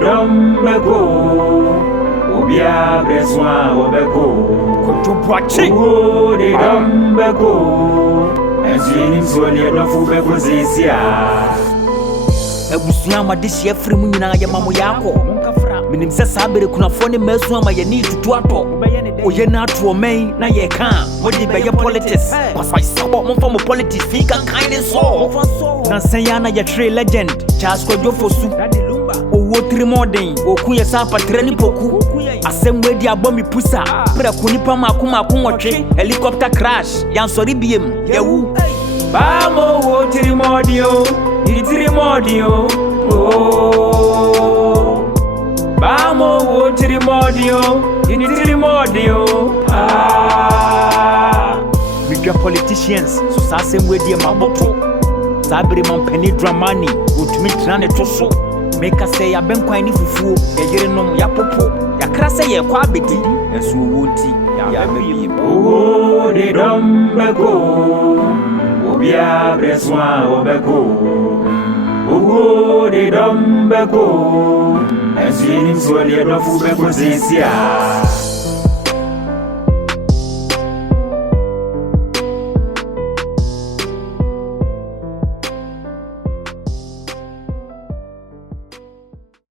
Beko, Ubia Breswa, Obeko, Kotobuachi, Ugo de Beko, and Jim Sonia Dofubeko Zisia. Ebusuyama this year free munina ya mamu yako. Minim se sabere kuna fone mesu ama ye need to ato. Oye na atuo main na ye kan. Modi be ye politics. Cause I support mo from politics fika kind so. Na senya na ye true legend. Charles Kojofosu. Owo tiri modern. Oku ye sa patreni poku. Asem we di abomi pusa. Pra kunipa makuma kunwotwe. Helicopter crash. Yan sorry biem. Yewu. Bamo wo tiri modio. Itimodio, oh, Bamo, Timodio, Itimodio, with your politicians, so Sassam with your Mamoto, Sabri Mampeni Dramani, would meet Rane Toso, make us say a Benquani Fufu, a Yerenom Yapopo, Yakrasa Yaquabiti, as you would see, Yabi, oh, they don't go, Obia Breswa, Obeko. Ugo de Beko, and Jim Sonia Dofubeko Zisia.